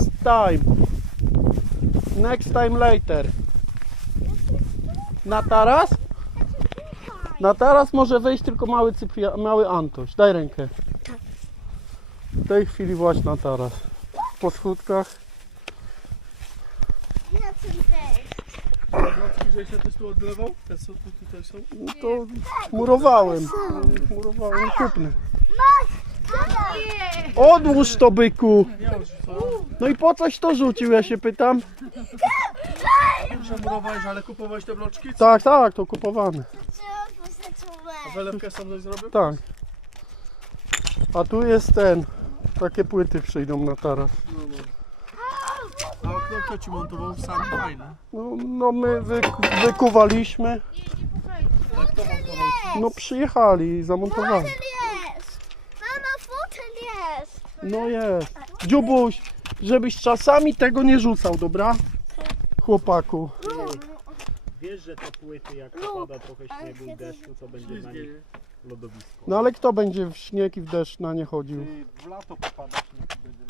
Next time. Next time later. Na taras? Na taras może wejść tylko mały Cypria, mały Antoś. Daj rękę. W tej chwili właśnie na taras. Po schódkach. Na czym wejść? Blocki, że się też tu odlewał? Te co tu tutaj są? No to murowałem. Murowałem kupny. Odłóż to byku. Nie? No i po coś to rzucił, ja się pytam. Przemurowałeś, ale kupowałeś te bloczki? Tak, tak, to kupowane. A wylewkę sam coś zrobił? Tak. A tu jest ten. Takie płyty przyjdą na taras. No, no. A okno kto ci montował? Sami fajne. No, no my wy, wykuwaliśmy. Montował ci? No przyjechali i zamontowali. jest! Mama, fotel jest! No jest. Dziubuś, żebyś czasami tego nie rzucał, dobra? Chłopaku. Wiesz, że te płyty jak pada trochę śniegu i deszczu, to będzie na nich lodowisko. No ale kto będzie w śnieg i w deszcz na nie chodził? W lato popada śnieg i będzie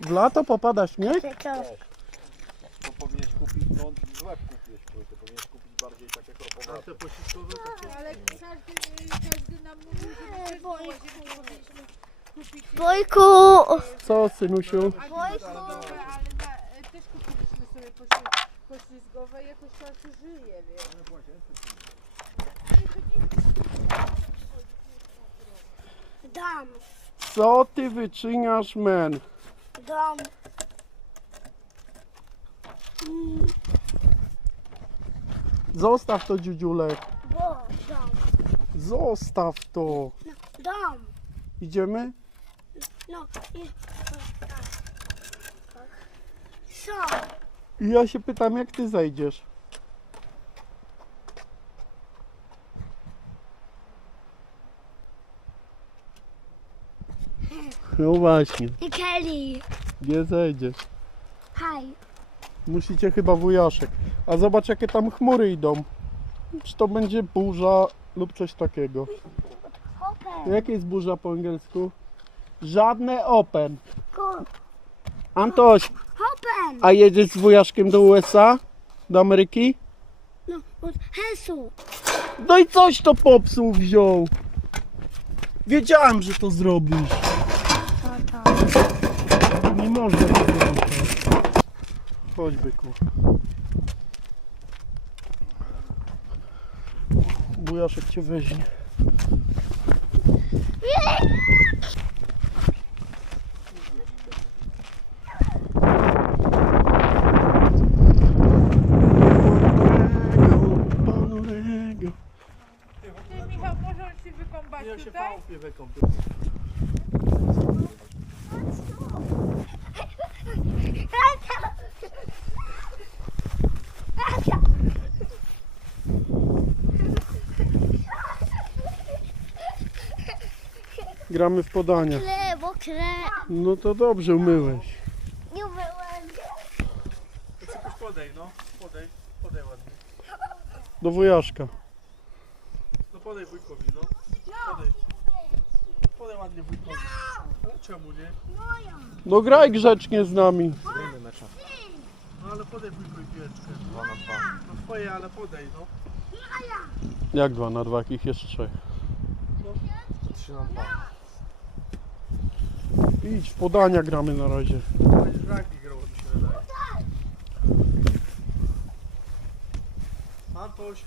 na. W lato popada śnieg? To powinieneś kupić, no złe kupiłeś płyty, powinieneś kupić bardziej takie A kropowate. te pościskowe takie? Ale każdy, każdy nam mówił, że powinniśmy kupić Bojku! Co, synusiu? ale na, też kupiliśmy sobie pośli- poślizgowe i jakoś czas żyje, wiesz. Dam, Co ty wyczyniasz, men? dam. Zostaw to, dziudziulek. Bo, dam. Zostaw to. Dam. Idziemy? No i... Co? I ja się pytam, jak ty zejdziesz? No właśnie, I Kelly. nie zejdziesz. Haj. Musicie chyba wujaszek. A zobacz, jakie tam chmury idą. Czy to będzie burza lub coś takiego? Hopper. Jak jest burza po angielsku? Żadne open. Antoś, Hoppen. a jedziesz z wujaszkiem do USA? Do Ameryki? No, od Hesu. No i coś to popsuł wziął. Wiedziałem, że to zrobisz. Nie można tego zrobić. Chodź byku. Bujaszek cię weźmie. Ponurego. Ty Michał, może on się wykąpać Ja się pałpie wykąpię. Gramy w podania. Kle, bo kle. No to dobrze umyłeś. Nie umyłem. To coś podej, no. Podej, podej ładnie. Do wujaszka. No podej wujkowi, no. Podej. Podej ładnie wujkowi. Ale czemu nie? No graj grzecznie z nami. Gramy mecza. No ale podej wujkowi piłeczkę. 2 na 2. No twoje, ale podej, no. Jak dwa na dwa, jakich jest trzech. 3 na 2. Idź, w podania gramy na razie. Będziesz w rugby grał, mi się wydaje. Antoś.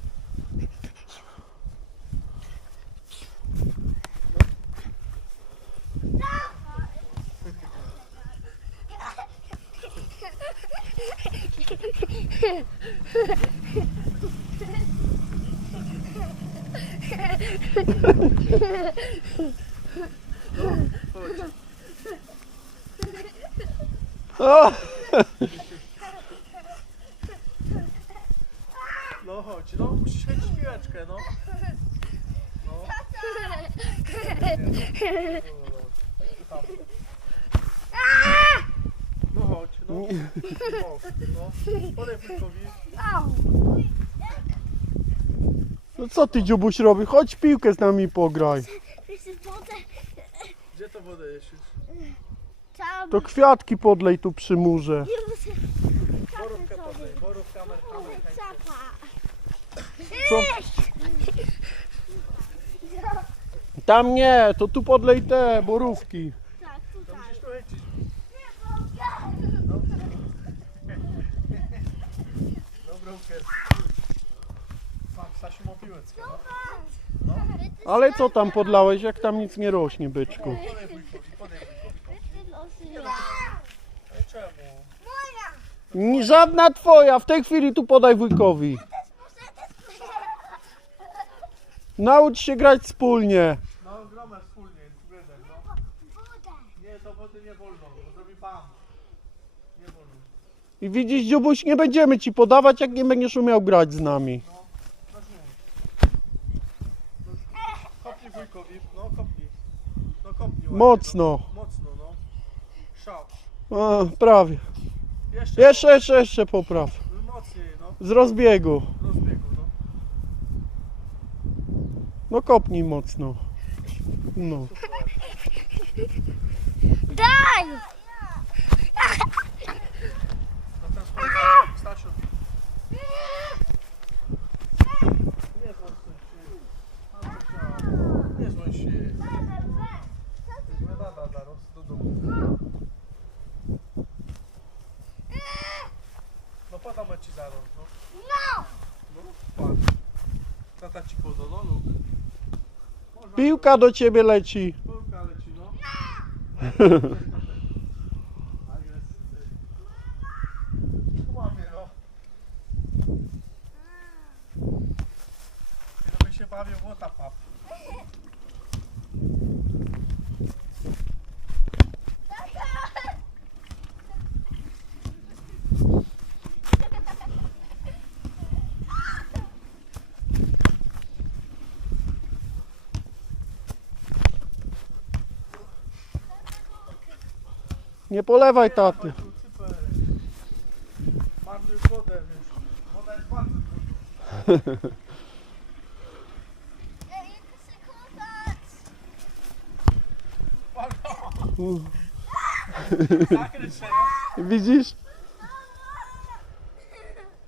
A! No chodź, no musisz mieć piłeczkę. No. No no. No. Podaj wujkowi. No co ty dziubuś robi? Chodź piłkę z nami pograj. Wodę Gdzie to wodę jest już? tam To kwiatki podlej tu przy murze. Nie muszę. Borówkę podaj, borówka amerykańska. Capa. Co? Tam nie, to tu podlej te borówki. Tak, tutaj. Musisz tu lecieć. Dobra, ukaz. Mam Stasiu ma piłeczkę, no. Ale co tam podlałeś, jak tam nic nie rośnie, byczku? Podaj wujkowi, podaj wujkowi. Ale czemu? Ni- Żadna twoja, w tej chwili tu podaj wujkowi. Naucz się grać wspólnie. No, gramy wspólnie, no. Nie, to wody nie wolno, bo zrobi pan. Nie wolno. I widzisz, Dziubuś, nie będziemy ci podawać, jak nie będziesz umiał grać z nami. No. No, Kopnij wujkowi, no kopnij. No kopnij ładnie, Mocno. No. Mocno, no. Szap. A, prawie. Jeszcze. Jeszcze, jeszcze, jeszcze popraw. No, Mocniej, no. Z rozbiegu. Rozbiegu, no. No kopnij mocno. No. Daj! No ten swój Stasiu. Nie złość się. Antosia, Nie złość się. No da, da, da, roz do domu. No podamy ci zaraz, no. No! No, patrz. Tata ci poda, no lub. Można. Piłka do ciebie leci. Piłka leci, no. Agresywny. Łapie, no. I robi Nie polewaj taty. Marnujesz wodę, wiesz. Woda jest bardzo trudna. Zakręć się, no. Widzisz?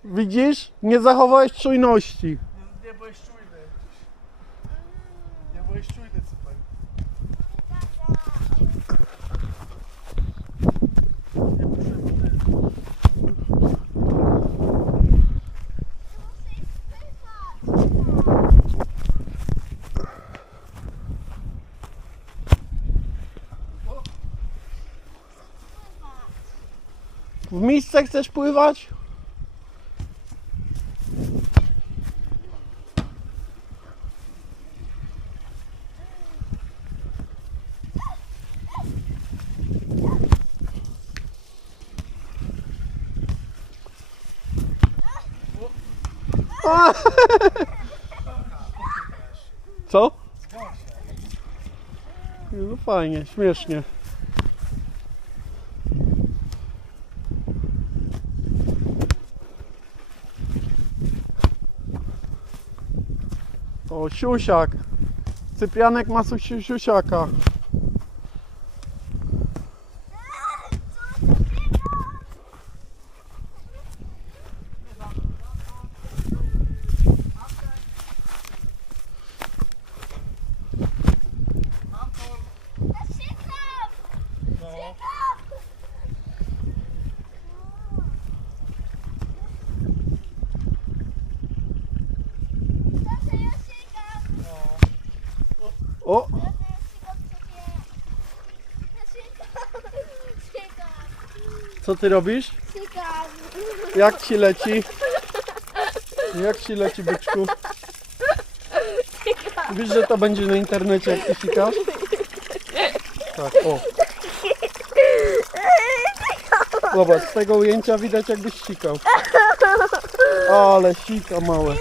Widzisz? Nie zachowałeś czujności. Nie, byłeś czujny. Nie byłeś czujny, super. Nie muszę, bo ty... W misce chcesz pływać? Co? No fajnie, śmiesznie. Siusiak. Cyprianek ma siusiaka. No. O, co ty robisz? Jak ci leci? Jak ci leci, byczku? Wiesz, że to będzie na internecie, jak ty sikasz? Tak, o. Zobacz, z tego ujęcia widać, jakbyś sikał. Ale sika małe.